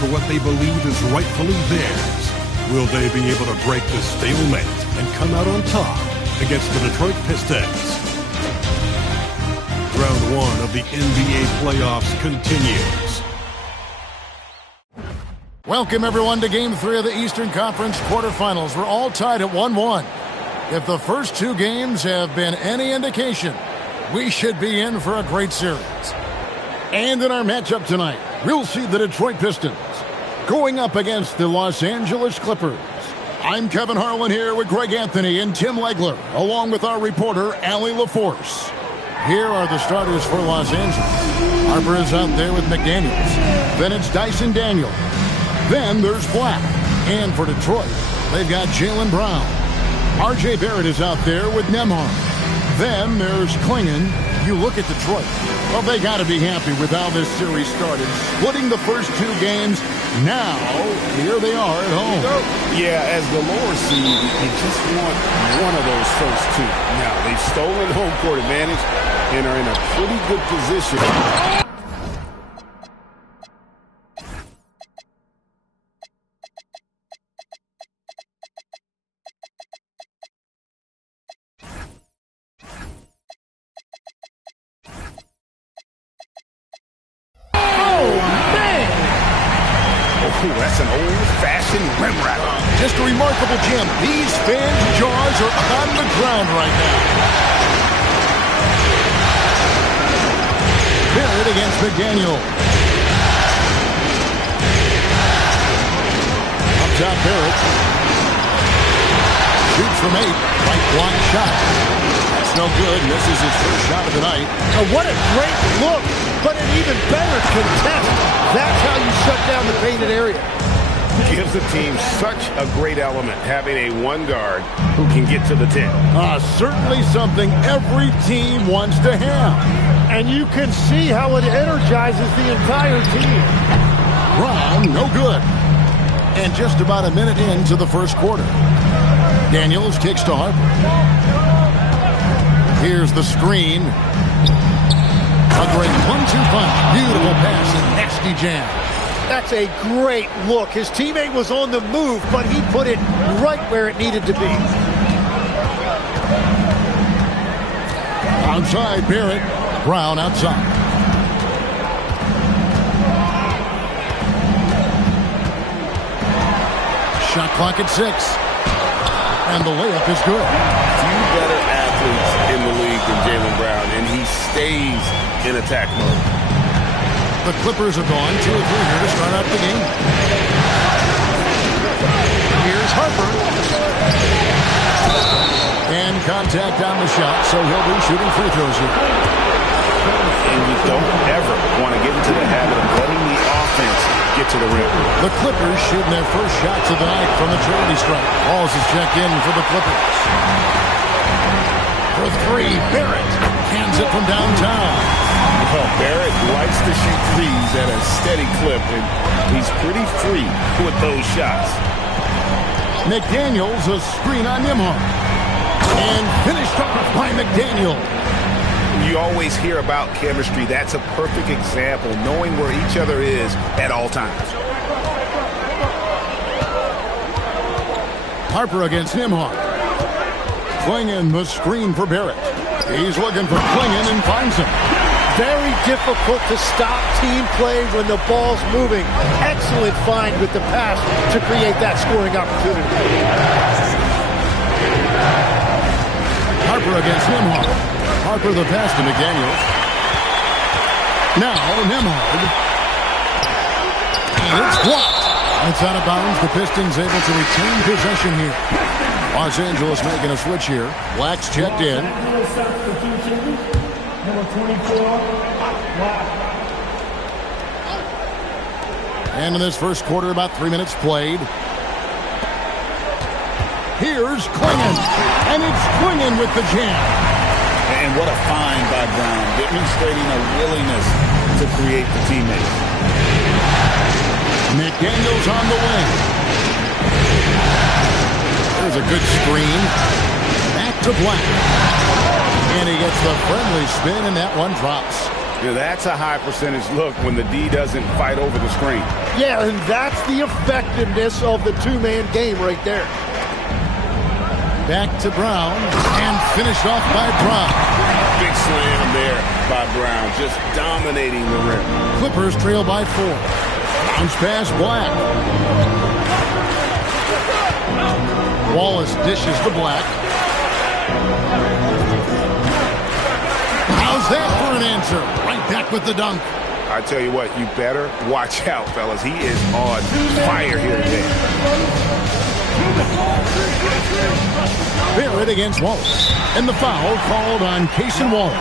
for what they believe is rightfully theirs. Will they be able to break the stalemate and come out on top against the Detroit Pistons? Round one of the NBA playoffs continues. Welcome, everyone, to Game 3 of the Eastern Conference quarterfinals. We're all tied at 1-1. If the first two games have been any indication, we should be in for a great series. And in our matchup tonight, we'll see the Detroit Pistons going up against the Los Angeles Clippers. I'm Kevin Harlan here with Greg Anthony and Tim Legler, along with our reporter, Allie LaForce. Here are the starters for Los Angeles. Harper is out there with McDaniels. Then it's Dyson Daniel. Then there's Black. And for Detroit, they've got Jaylen Brown. R.J. Barrett is out there with Nembhard. Then there's Klingon. You look at Detroit. Well, they got to be happy with how this series started. Splitting the first two games. Now, here they are at home. Yeah, as the lower seed, you just want one of those first two. Now, they've stolen home court advantage and are in a pretty good position. That's an old-fashioned rim wrap. Just a remarkable gem. These fans' jaws are on the ground right now. Barrett against McDaniel. Up top, Barrett. Shoots from 8. Right block shot. That's no good. Misses his first shot of the night. Oh, what a great look, but an even better contest. That's how you shut down the painted area. Gives the team such a great element, having a one guard who can get to the 10. Certainly something every team wants to have. And you can see how it energizes the entire team. Brown, no good. And just about a minute into the first quarter. Daniels kicks to Harper. Here's the screen. A great 1-2 punch. Beautiful pass and nasty jam. That's a great look. His teammate was on the move, but he put it right where it needed to be. Outside, Barrett. Brown outside. Shot clock at 6. And the layup is good. Few better athletes in the league than Jaylen Brown, and he stays in attack mode. The Clippers have gone 2 or 3 here to start out the game. Here's Harper. And contact on the shot, so he'll be shooting free throws here. And you don't ever want to get into the habit of letting the offense get to the rim. The Clippers shooting their first shots of the night from the charity stripe. Balls is checked in for the Clippers. For 3, Barrett hands it from downtown. Well, Barrett likes to shoot threes at a steady clip, and he's pretty free with those shots. McDaniels, a screen on Nembhard. And finished off by McDaniel. You always hear about chemistry. That's a perfect example, knowing where each other is at all times. Harper against Nembhard. Klingon, the screen for Barrett. He's looking for Klingon and finds him. Very difficult to stop team play when the ball's moving. Excellent find with the pass to create that scoring opportunity. Harper against Nembhard. Harper the pass to McDaniel. Now Nembhard. And it's blocked. It's out of bounds. The Pistons able to retain possession here. Los Angeles making a switch here. Black's checked in. Number 24, Black. And in this first quarter, about 3 minutes played. Here's Klingon. And it's Klingon with the jam. And what a find by Brown, demonstrating a willingness to create the teammate. McDaniels on the wing. There's a good screen. Back to Black. And he gets the friendly spin, and that one drops. You know, that's a high percentage look when the D doesn't fight over the screen. Yeah, and that's the effectiveness of the two-man game right there. Back to Brown, and finished off by Brown. Big slam there by Brown, just dominating the rim. Clippers trail by 4. Bounce pass, Black. Wallace dishes to Black. How's that for an answer? Right back with the dunk. I tell you what, you better watch out, fellas. He is on fire here today. Barrett against Wallace. And the foul called on Cason Wallace.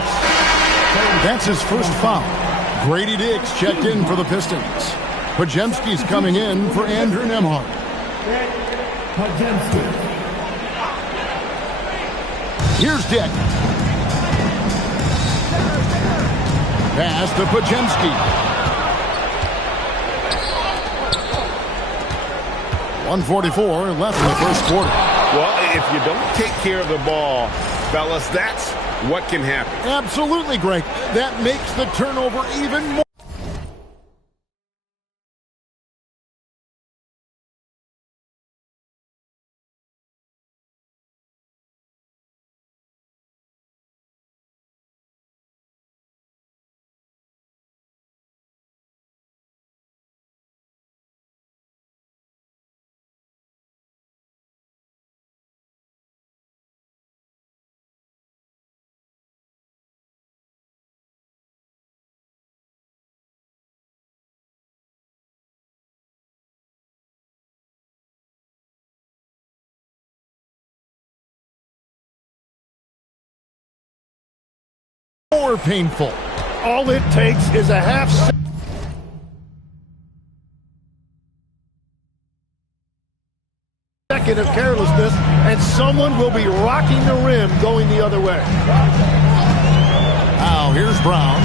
That's his first foul. Grady Diggs checked in for the Pistons. Pajemski's coming in for Andrew Nembhard. Here's Dick. Pass to Pajemski. 1:44 left in the first quarter. Well, if you don't take care of the ball, fellas, that's what can happen. Absolutely, Greg. That makes the turnover even more. More painful. All it takes is a half second of carelessness, and someone will be rocking the rim going the other way. Now here's Brown.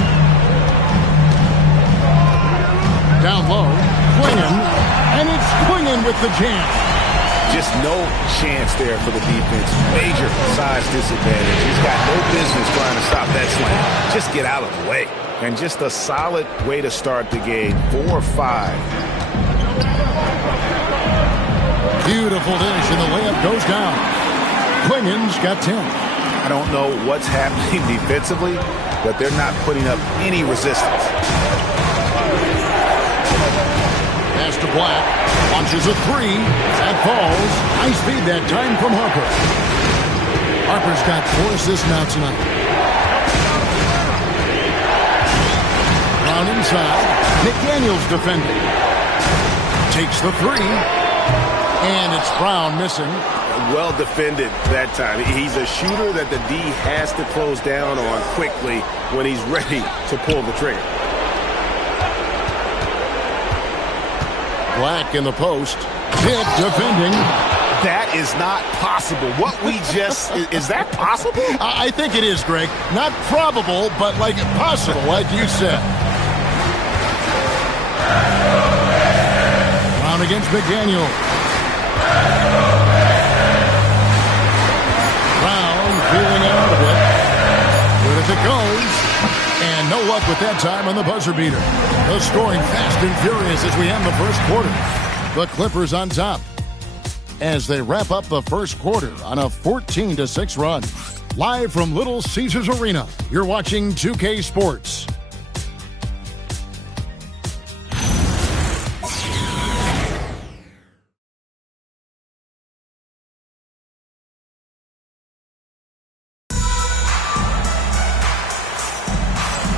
Down low. Clingan. And it's Clingan with the jam. Just no chance there for the defense. Major size disadvantage. He's got no business trying to stop that slam. Just get out of the way. And just a solid way to start the game. 4-5. Beautiful dish, and the layup goes down. Clingan's got 10. I don't know what's happening defensively, but they're not putting up any resistance. Pass to Black. Launches a 3. That falls. High speed that time from Harper. Harper's got 4 assists now tonight. Brown inside. McDaniels defending. Takes the 3. And it's Brown missing. Well defended that time. He's a shooter that the D has to close down on quickly when he's ready to pull the trigger. Black in the post. Dick defending. That is not possible. What we just... is that possible? I think it is, Greg. Not probable, but like possible, like you said. Brown against McDaniel. Brown feeling out of it. Good as it goes. And no luck with that time on the buzzer beater. The scoring fast and furious as we end the first quarter. The Clippers on top as they wrap up the first quarter on a 14-6 run. Live from Little Caesars Arena, you're watching 2K Sports.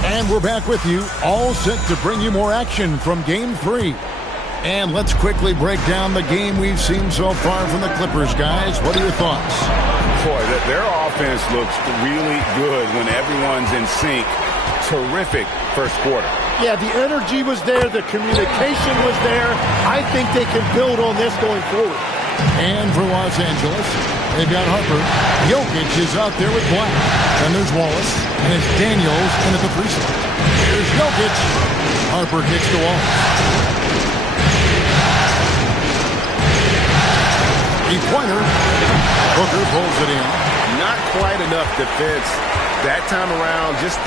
And we're back with you, all set to bring you more action from Game 3. And let's quickly break down the game we've seen so far from the Clippers, guys. What are your thoughts? Boy, their offense looks really good when everyone's in sync. Terrific first quarter. Yeah, the energy was there. The communication was there. I think they can build on this going forward. And for Los Angeles, they've got Harper. Jokic is out there with Black. Then there's Wallace. And it's Daniels in at the free throw. Here's Jokic. Harper hits the wall. Three-pointer. Booker pulls it in. Not quite enough defense that time around. Just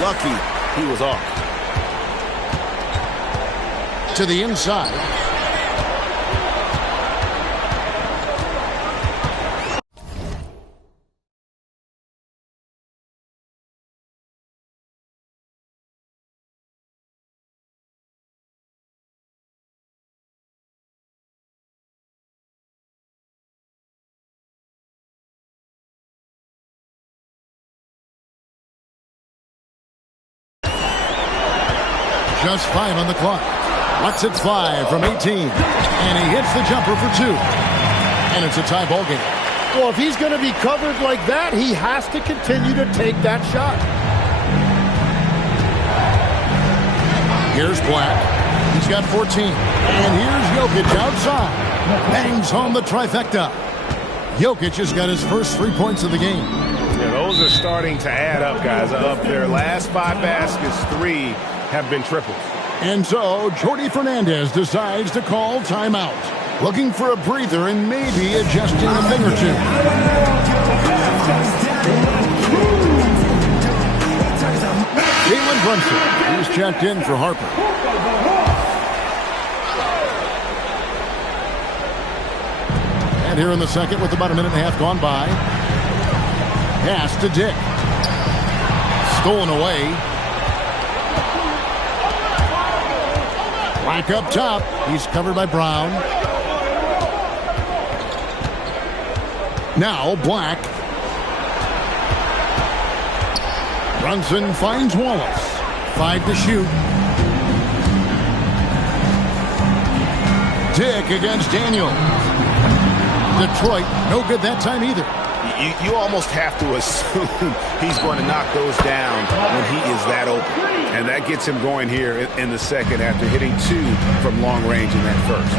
lucky he was off. To the inside. Just 5 on the clock. Lets it fly from 18. And he hits the jumper for 2. And it's a tie ball game. Well, if he's going to be covered like that, he has to continue to take that shot. Here's Black. He's got 14. And here's Jokic outside. Bangs home the trifecta. Jokic has got his first 3 points of the game. Yeah, those are starting to add up, guys. Of their last 5 baskets, 3 have been triples. And so, Jordi Fernandez decides to call timeout. Looking for a breather and maybe adjusting a thing or two. Jalen Brunson. He's checked in for Harper. And here in the second with about a minute and a half gone by. Pass to Dick. Stolen away. Black up top. He's covered by Brown. Now Black. Brunson finds Wallace. 5 to shoot. Dick against Daniels. Detroit, no good that time either. You almost have to assume he's going to knock those down when he is that open. And that gets him going here in the second after hitting 2 from long range in that first.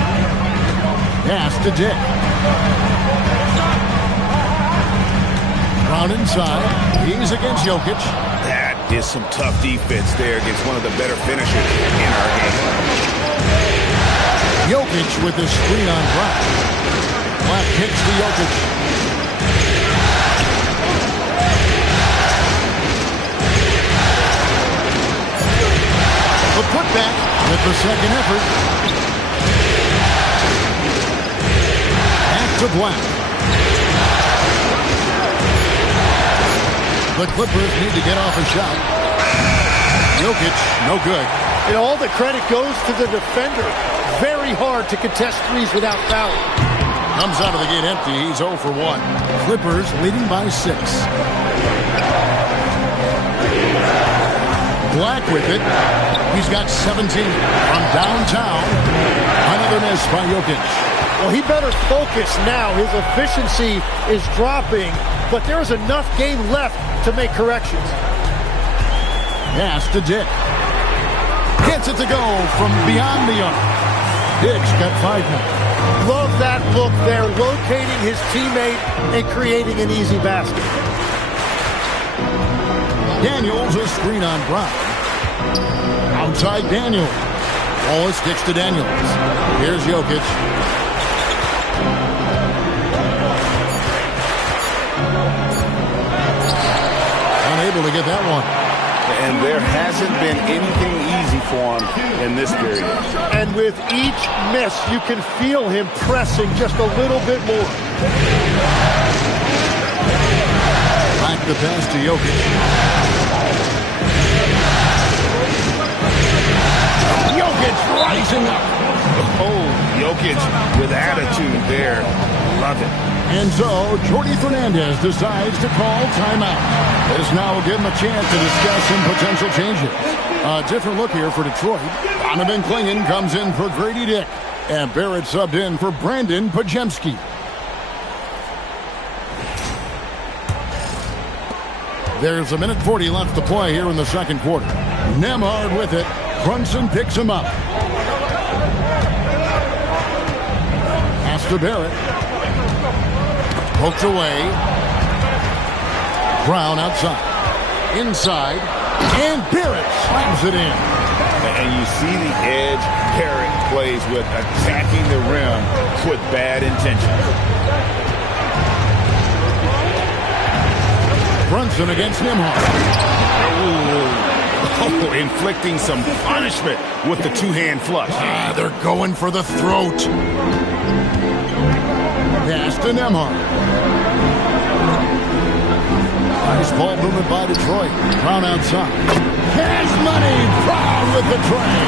Pass to Dick. Brown inside. He's against Jokic. That is some tough defense there against one of the better finishers in our game. Jokic with the screen on Brown. Black kicks to Jokic. The putback with the second effort. Back to Black. The Clippers need to get off a shot. Jokic, no good. And all the credit goes to the defender. Very hard to contest threes without foul. Comes out of the gate empty. He's 0 for 1. Clippers leading by 6. Black with it. He's got 17 from downtown. Another miss by Jokic. Well, he better focus now. His efficiency is dropping, but there is enough game left to make corrections. Pass to Dick. Gets it to go from beyond the arc. Dick's got 5 now. Love that look there, locating his teammate and creating an easy basket. Daniels a screen on Brown. Outside Daniels. Wallace kicks to Daniels. Here's Jokic. Unable to get that one. And there hasn't been anything easy for him in this period. And with each miss, you can feel him pressing just a little bit more. Back the pass to Jokic. Jokic rising up. Oh, Jokic with attitude there. Love it. And so, Jordi Fernandez decides to call timeout. This now will give him a chance to discuss some potential changes. A different look here for Detroit. Donovan Clingan comes in for Grady Dick. And Barrett subbed in for Brandon Pajemski. There's a minute 40 left to play here in the second quarter. Nembhard with it. Brunson picks him up. Pass to Barrett. Poked away. Brown outside. Inside. And Barrett slams it in. And you see the edge Barrett plays with, attacking the rim with bad intentions. Brunson against Nembhard. Oh, inflicting some punishment with the two-hand flush. They're going for the throat. Pass to Nembhard. Nice ball movement by Detroit. Brown outside. Cash money. Brown with the tray.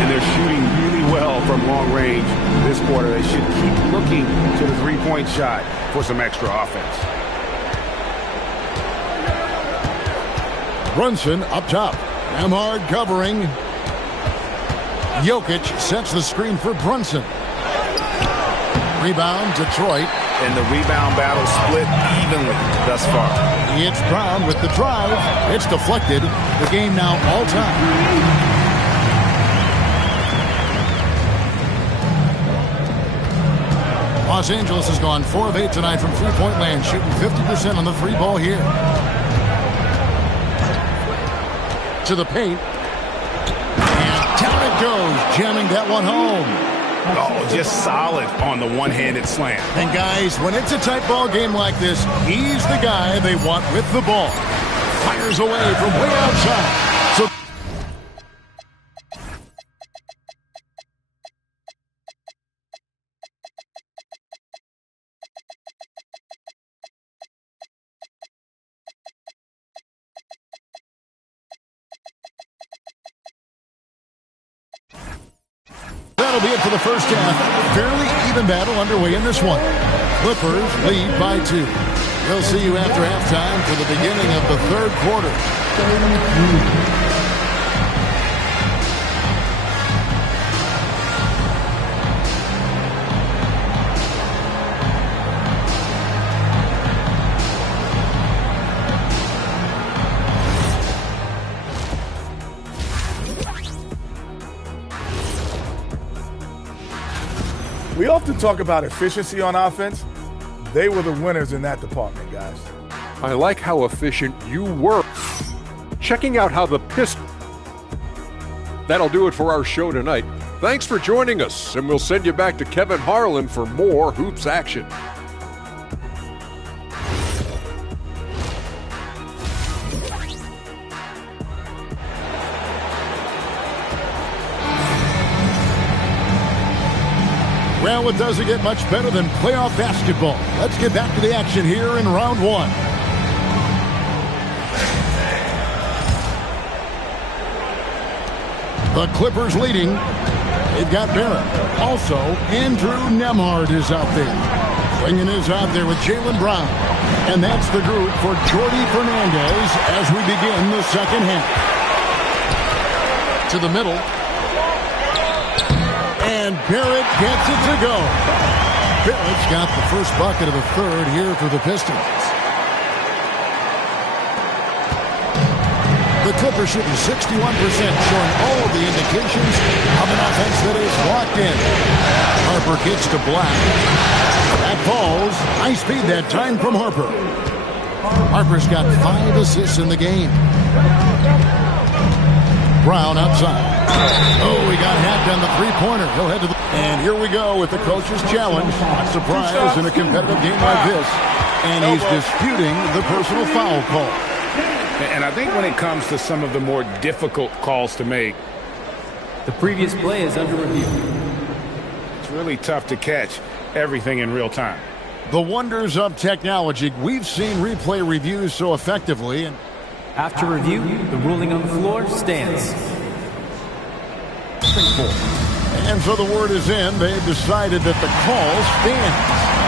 And they're shooting really well from long range this quarter. They should keep looking to the three-point shot for some extra offense. Brunson up top. Nembhard covering. Jokic sets the screen for Brunson. Rebound, Detroit. And the rebound battle split evenly thus far. It's Brown with the drive. It's deflected. The game now all time. Los Angeles has gone 4 of 8 tonight from three-point land, shooting 50% on the three ball here. To the paint. And down it goes, jamming that one home. Oh, just solid on the one-handed slam. And guys, when it's a tight ball game like this, he's the guy they want with the ball. Fires away from way outside. So that'll be it for the first half. Fairly even battle underway in this one. Clippers lead by 2. We'll see you after halftime for the beginning of the third quarter. We often talk about efficiency on offense. They were the winners in that department, guys. I like how efficient you were. Checking out how the Pistons... That'll do it for our show tonight. Thanks for joining us, and we'll send you back to Kevin Harlan for more Hoops action. Well, it doesn't get much better than playoff basketball. Let's get back to the action here in round 1. The Clippers leading. They've got Barrett. Also, Andrew Nembhard is out there. Swinging is out there with Jaylen Brown. And that's the group for Jordi Fernandez as we begin the second half. To the middle. And Barrett gets it to go. Barrett's got the first bucket of the third here for the Pistons. The Clippers shooting 61%, showing all of the indications of an offense that is locked in. Harper gets to Black. That falls. High speed that time from Harper. Harper's got 5 assists in the game. Brown outside. Oh, he got hacked on the three-pointer. He'll head to the... And here we go with the coach's challenge. Not surprised in a competitive game like this. And he's disputing the personal foul call. And I think when it comes to some of the more difficult calls to make, the previous play is under review. It's really tough to catch everything in real time. The wonders of technology. We've seen replay reviews so effectively. And after review, the ruling on the floor stands. And so the word is in. They've decided that the call stands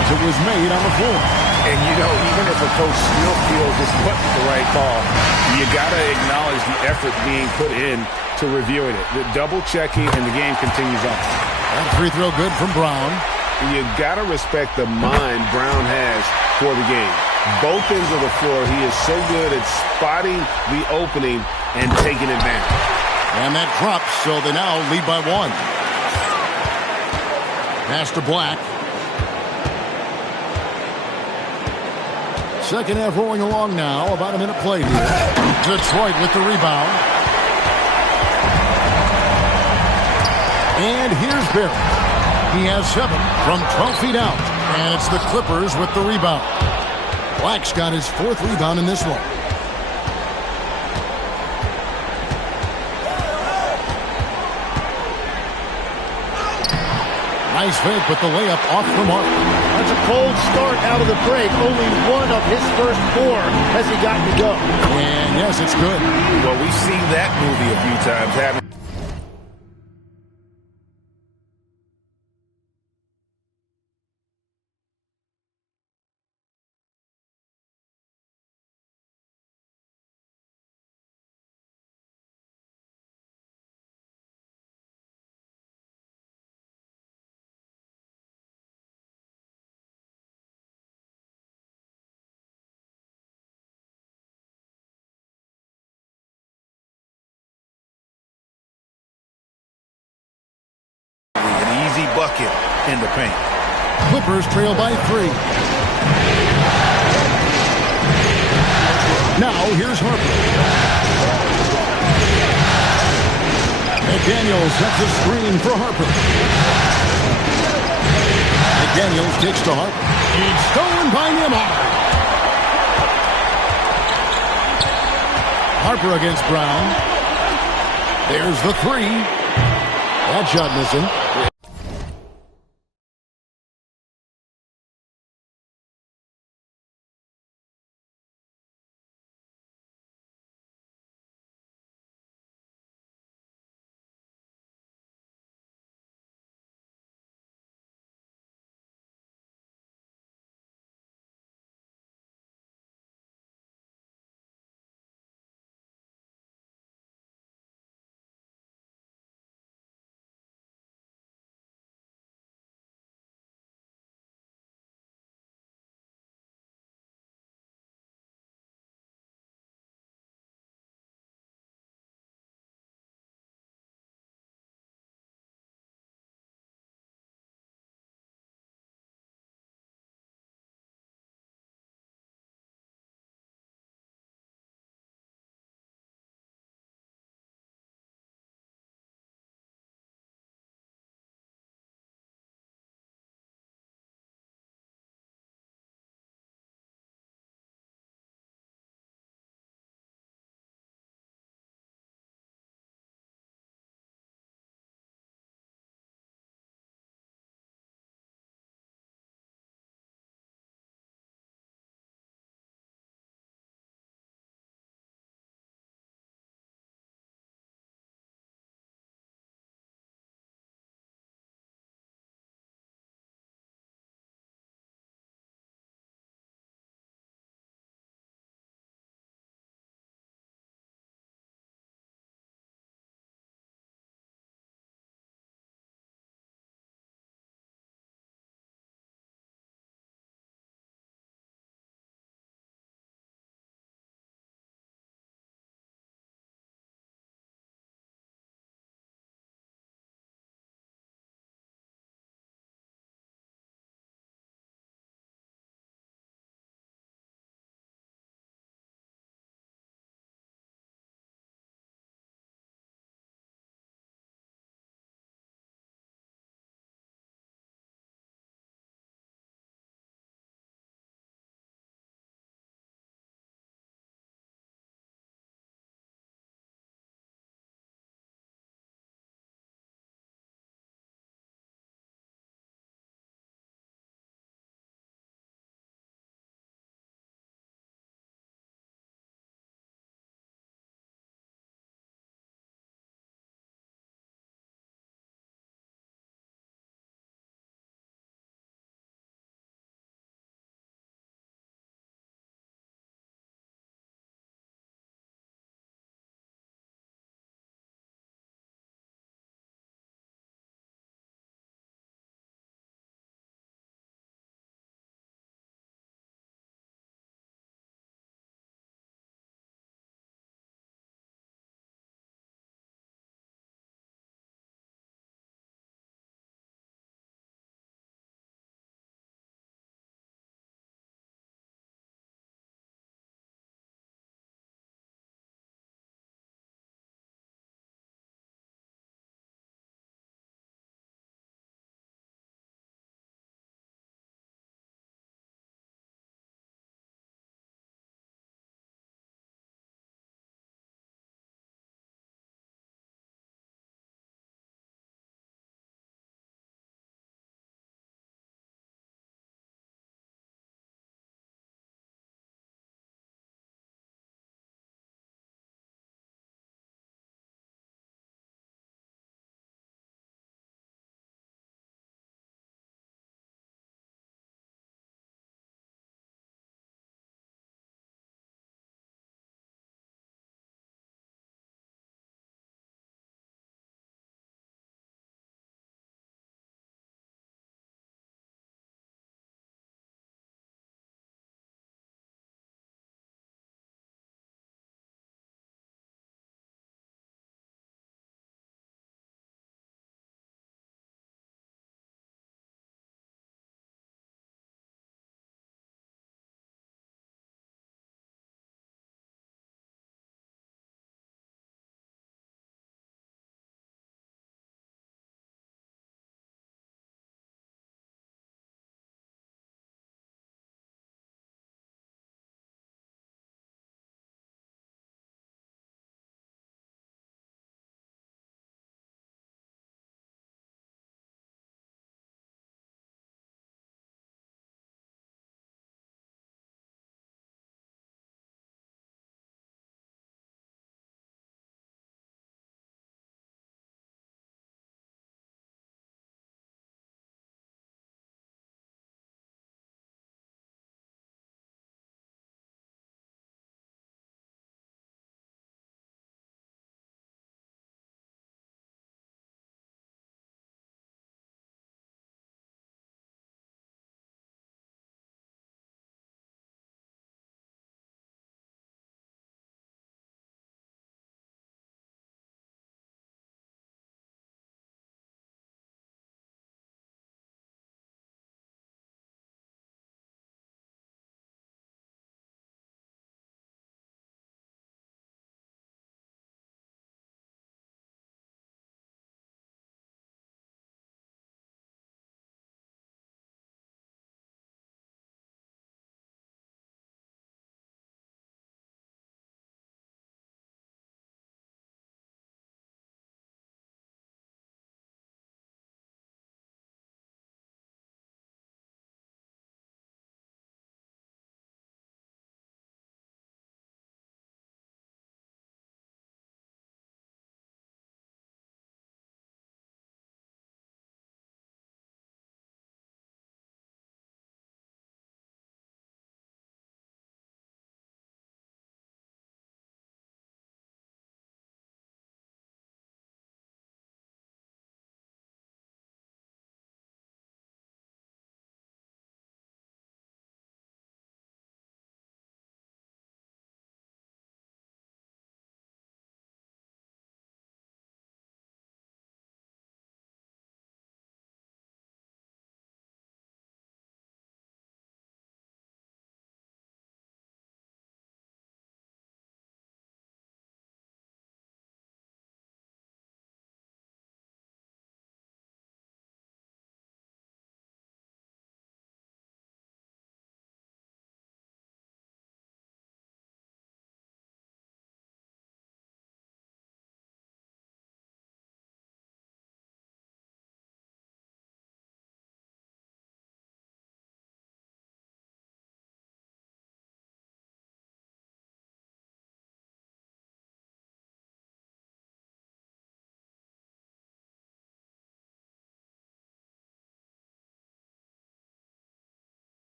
as it was made on the floor. And, you know, even if a coach still feels this wasn't the right call, you got to acknowledge the effort being put in to reviewing it. The double-checking, and the game continues on. That free throw good from Brown. You got to respect the mind Brown has for the game. Both ends of the floor, he is so good at spotting the opening and taking advantage. And that drops, so they now lead by 1. Pass to Black. Second half rolling along now. About a minute played here. Detroit with the rebound. And here's Barrett. He has 7 from 12 feet out. And it's the Clippers with the rebound. Black's got his 4th rebound in this one. Nice fake, but the layup off the mark. That's a cold start out of the break. Only one of his first 4 has he gotten to go. And yes, it's good. Well, we've seen that movie a few times, haven't we? An easy bucket in the paint. Clippers trail by 3. Now here's Harper. McDaniels sets a screen for Harper. McDaniels kicks to Harper. It's stolen by Nembhard. Harper against Brown. There's the 3. That shot missing.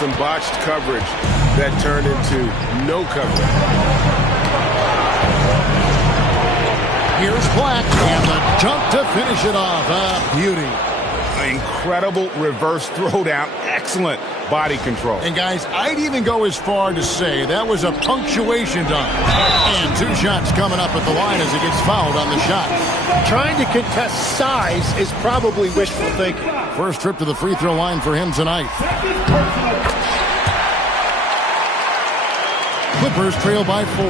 some botched coverage that turned into no coverage. Here's Black, and the jump to finish it off. A beauty. Incredible reverse throwdown. Excellent body control. And guys, I'd even go as far to say that was a punctuation dunk. And 2 shots coming up at the line as he gets fouled on the shot. Trying to contest size is probably wishful thinking. First trip to the free throw line for him tonight. Clippers trail by 4.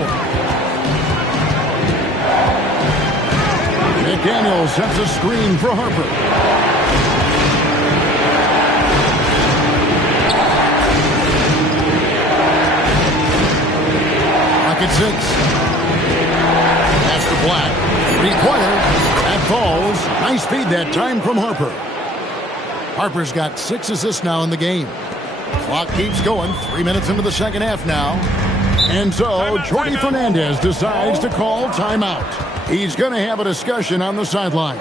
McDaniel sets a screen for Harper. At 6. Pass to Black. Required. That falls. Nice speed that time from Harper. Harper's got 6 assists now in the game. Clock keeps going. 3 minutes into the second half now. And so Jordi Fernandez decides to call timeout. He's going to have a discussion on the sideline.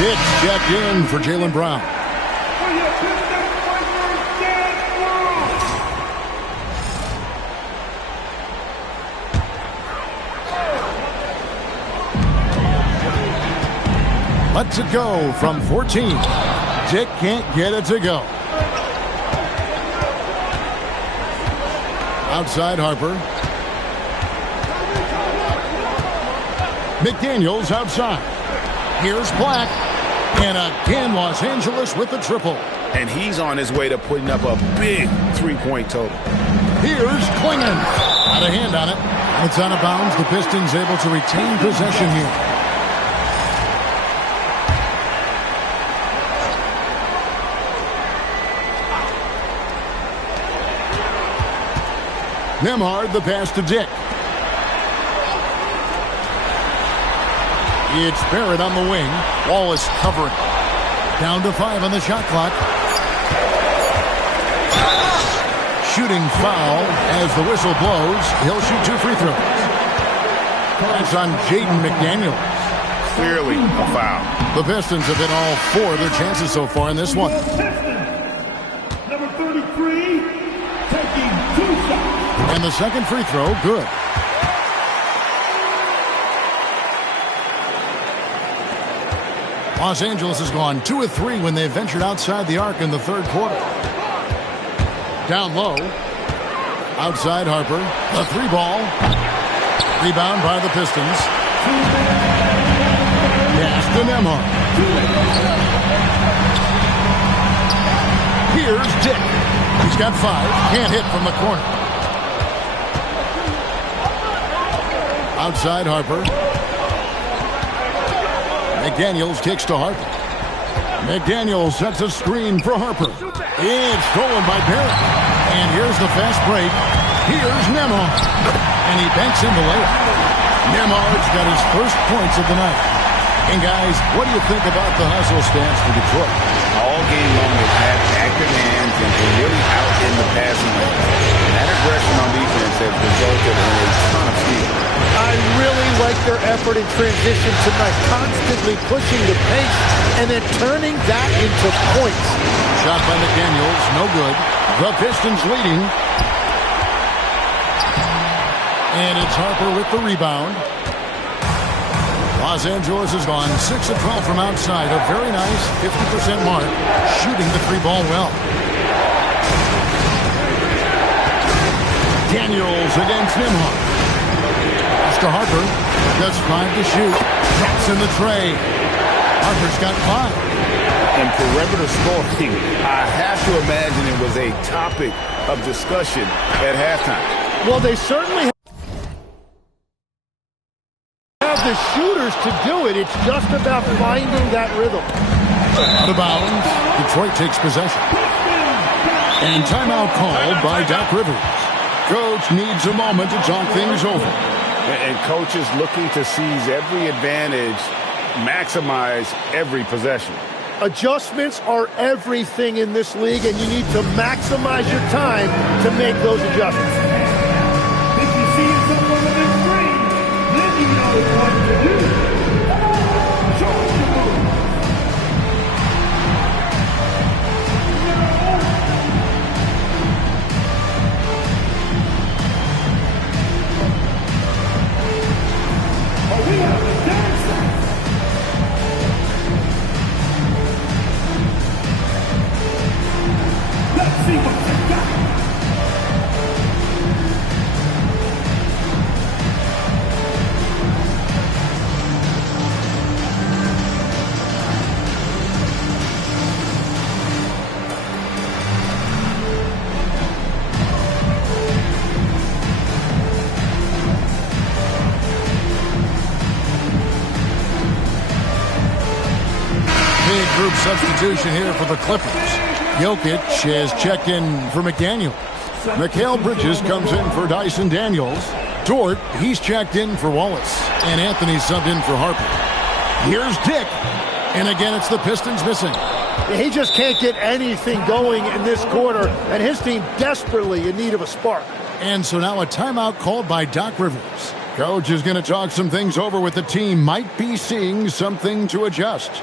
Dick's checked in for Jaylen Brown. Lets it go from 14. Dick can't get it to go. Outside Harper. McDaniels outside. Here's Black. And again, Los Angeles with the triple. And he's on his way to putting up a big three-point total. Here's Klingon. Got a hand on it. It's out of bounds. The Pistons able to retain possession here. Nembhard, the pass to Dick. It's Barrett on the wing. Wallace covering. Down to 5 on the shot clock. Shooting foul as the whistle blows. He'll shoot 2 free throws. That's on Jaden McDaniels. Clearly a foul. The Pistons have hit all 4 of their chances so far in this one. Number 33, taking 2 shots. And the second free throw, good. Los Angeles has gone 2 of 3 when they ventured outside the arc in the third quarter. Down low. Outside Harper. The 3-ball. Rebound by the Pistons. Pass to Nembhard. Here's Dick. He's got 5. Can't hit from the corner. Outside Harper. McDaniels kicks to Harper. McDaniels sets a screen for Harper. It's stolen by Barrett. And here's the fast break. Here's Nembhard. And he banks in the layup. Nembhard's got his first points of the night. And guys, what do you think about the hustle stance for Detroit? All game long they've had active hands and really out in the passing lane. And that aggression on defense has resulted in a ton of steals. I really like their effort in transition tonight, constantly pushing the pace and then turning that into points. Shot by McDaniels, no good. The Pistons leading. And it's Harper with the rebound. Los Angeles has gone 6 of 12 from outside. A very nice 50% mark, shooting the 3-ball well. Daniels against Nembhard. To Harper, just 5 to shoot. Drops in the tray. Harper's got 5. And perimeter scoring, I have to imagine it was a topic of discussion at halftime. Well, they certainly have the shooters to do it. It's just about finding that rhythm. Out of bounds. Detroit takes possession. And timeout called by Doc Rivers. Coach needs a moment to talk things over. And coach is looking to seize every advantage, maximize every possession. Adjustments are everything in this league, and you need to maximize your time to make those adjustments. If you see yourself on the big screen, then you know what to do. Show us the move. We have the dancer. Let's see what you got. Big group substitution here for the Clippers. Jokic has checked in for McDaniels. Mikal Bridges comes in for Dyson Daniels. Dort, he's checked in for Wallace. And Anthony subbed in for Harper. Here's Dick. And again, it's the Pistons missing. He just can't get anything going in this quarter, and his team desperately in need of a spark. And so now a timeout called by Doc Rivers. Coach is going to talk some things over with the team. Might be seeing something to adjust.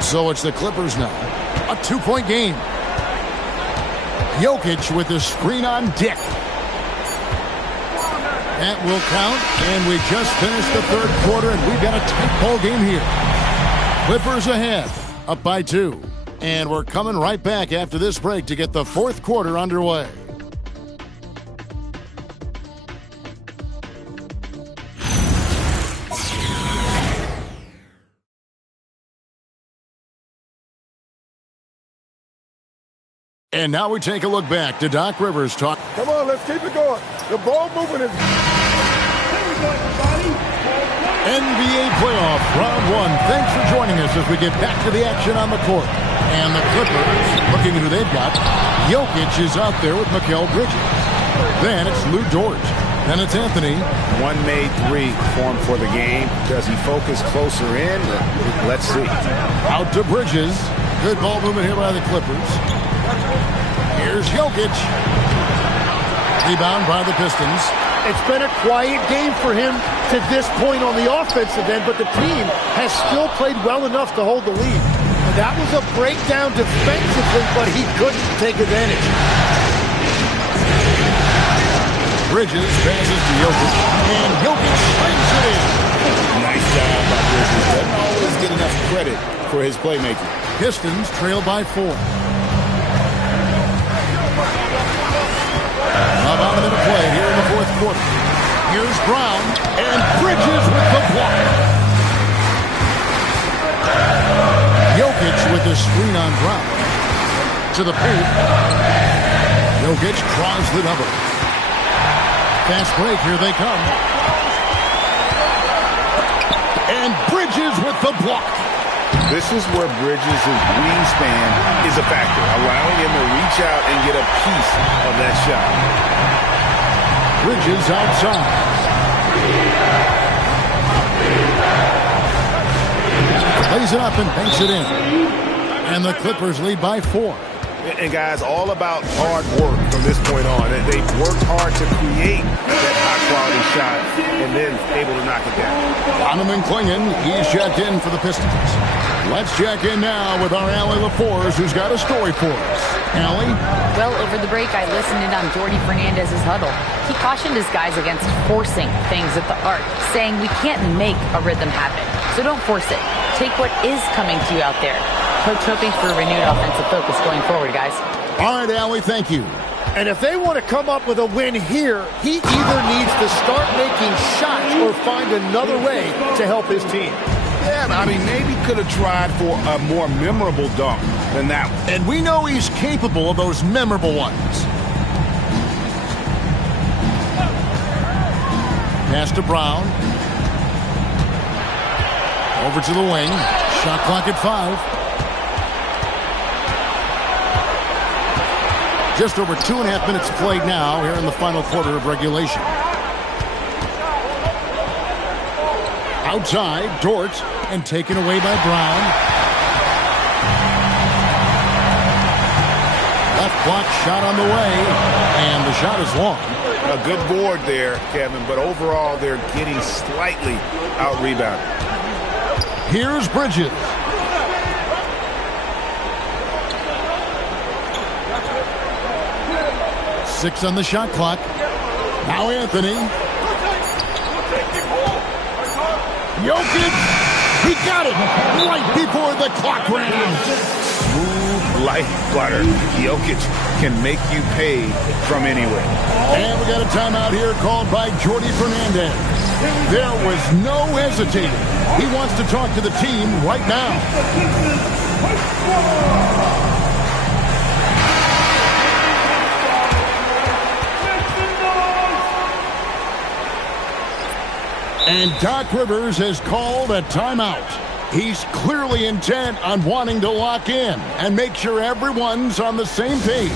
So it's the Clippers now. A 2-point game. Jokic with the screen on Dick. That will count, and we just finished the third quarter, and we've got a tight ball game here. Clippers ahead, up by 2. And we're coming right back after this break to get the fourth quarter underway. And now we take a look back to Doc Rivers talk. Come on, let's keep it going. The ball moving is... NBA playoff round 1. Thanks for joining us as we get back to the action on the court. And the Clippers, looking at who they've got. Jokic is out there with Mikal Bridges. Then it's Lou Dort. Then it's Anthony. One made 3 formed for the game. Does he focus closer in? Let's see. Out to Bridges. Good ball movement here by the Clippers. Here's Jokic. Rebound by the Pistons. It's been a quiet game for him to this point on the offensive end, but the team has still played well enough to hold the lead. And that was a breakdown defensively, but he couldn't take advantage. Bridges passes to Jokic, and Jokic slings it in. Nice job by Bridges. Doesn't always get enough credit for his playmaking. Pistons trail by 4. About a minute play here in the fourth quarter. Here's Brown, and Bridges with the block. Jokic with the screen on Brown. To the paint. Jokic draws the double. Fast break, here they come. And Bridges with the block. This is where Bridges' wingspan is a factor, allowing him to reach out and get a piece of that shot. Bridges outside. Lays it up and banks it in. And the Clippers lead by 4. And guys, all about hard work from this point on. They've worked hard to create that high-quality shot and then able to knock it down. Donovan Clingan, he's checked in for the Pistons. Let's check in now with our Allie LaForce, who's got a story for us. Allie? Well, over the break, I listened in on Jordy Fernandez's huddle. He cautioned his guys against forcing things at the arc, saying we can't make a rhythm happen. So don't force it. Take what is coming to you out there. Coach hoping for a renewed offensive focus going forward, guys. All right, Allie, thank you. And if they want to come up with a win here, he either needs to start making shots or find another way to help his team. Yeah, I mean, maybe could have tried for a more memorable dunk than that one. And we know he's capable of those memorable ones. Pass to Brown. Over to the wing. Shot clock at 5. Just over 2.5 minutes played now here in the final quarter of regulation. Outside, Dort, and taken away by Brown. Left block shot on the way, and the shot is long. A good board there, Kevin, but overall they're getting slightly out-rebounded. Here's Bridges. Six on the shot clock. Now Anthony. Jokic. He got it right before the clock ran out. Smooth like butter. Jokic can make you pay from anywhere. And we got a timeout here called by Jordy Fernandez. There was no hesitating. He wants to talk to the team right now. And Doc Rivers has called a timeout. He's clearly intent on wanting to lock in and make sure everyone's on the same page.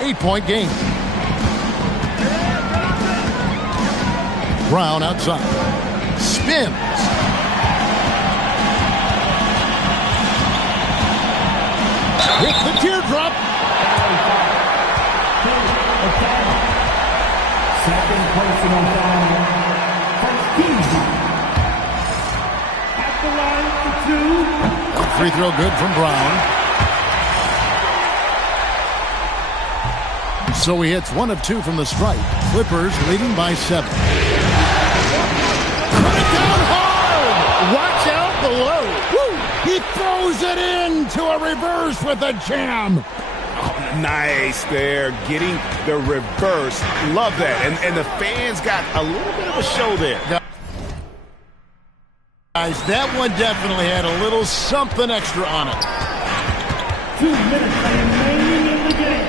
8-point game. Brown outside. Spins. Hit the teardrop. Second personal foul. First team. At the line for two. Free throw good from Brown. So he hits 1 of 2 from the stripe. Clippers leading by 7. Put it down hard! Watch out below. Woo! He throws it into a reverse with a jam. Oh, nice there, getting the reverse. Love that. And the fans got a little bit of a show there. Guys, that one definitely had a little something extra on it. 2 minutes remaining in the game.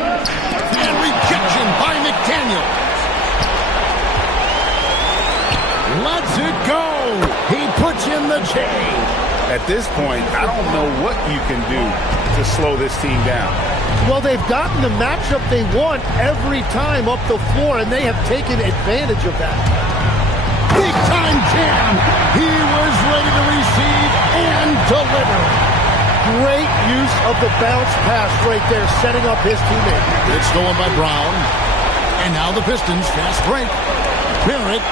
And rejection by McDaniel. Lets it go. He puts in the J. At this point, I don't know what you can do to slow this team down. Well, they've gotten the matchup they want every time up the floor, and they have taken advantage of that. Big time jam. He was ready to receive and deliver. Great use of the bounce pass right there, setting up his teammate. It's stolen by Brown. And now the Pistons fast break. Barrett.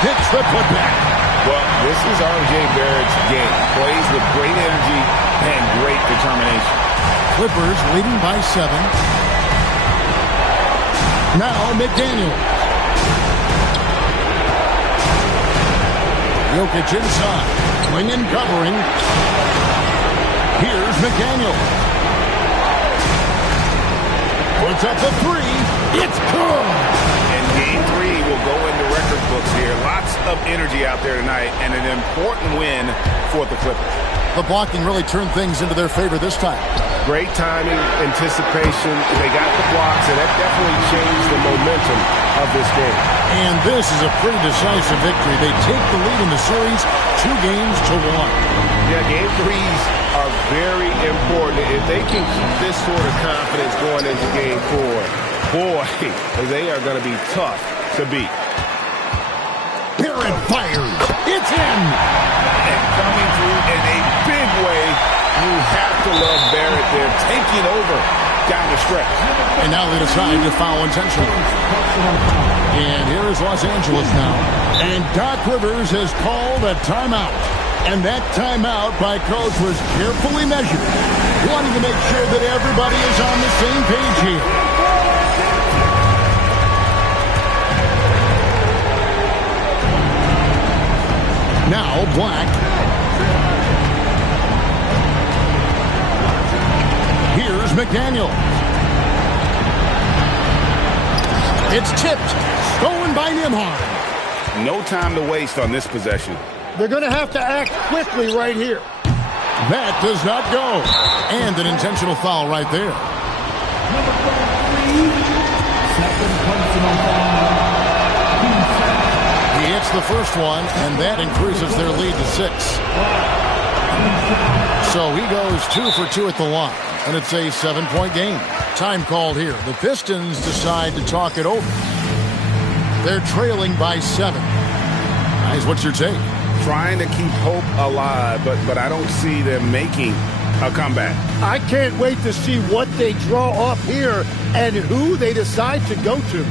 Sticks the putback. Well, this is R.J. Barrett's game. Plays with great energy and great determination. Clippers leading by 7. Now McDaniel. Jokic inside. Swinging, covering. Here's McDaniel. Puts up the 3. It's good. And game 3 will go into record books here. Lots of energy out there tonight and an important win for the Clippers. The blocking really turned things into their favor this time. Great timing, anticipation. They got the blocks, and that definitely changed the momentum of this game. And this is a pretty decisive victory. They take the lead in the series 2 games to 1. Yeah, game 3s are very important. If they can keep this sort of confidence going into game 4, boy, they are going to be tough to beat. Barrett fires. It's in. And coming through in a big way. You have to love Barrett there, taking over down the stretch. And now they decide to foul intentionally. And here is Los Angeles now. And Doc Rivers has called a timeout. And that timeout by coach was carefully measured, wanting to make sure that everybody is on the same page here. Now Black. Here's McDaniel. It's tipped. Stolen by Nembhard. No time to waste on this possession. They're going to have to act quickly right here. That does not go. And an intentional foul right there. Number 33. Second personal foul. He hits the first one, and that increases their lead to 6. So he goes 2 for 2 at the line, and it's a 7-point game. Time called here. The Pistons decide to talk it over. They're trailing by 7. Guys, what's your take? Trying to keep hope alive, but I don't see them making a comeback. I can't wait to see what they draw up here and who they decide to go to.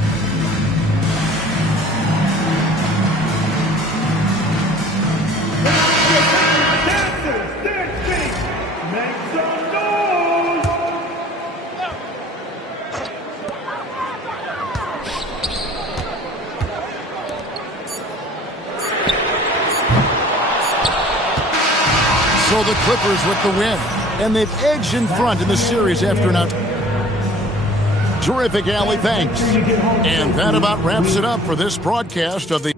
go the Clippers with the win. And they've edged in front in the series after an terrific alley. Thanks. And that about wraps it up for this broadcast of the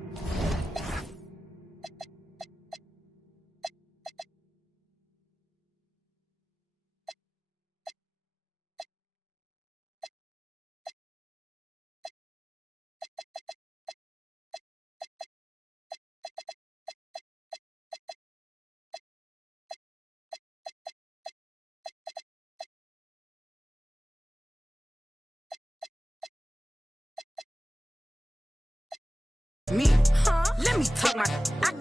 me. Let me talk my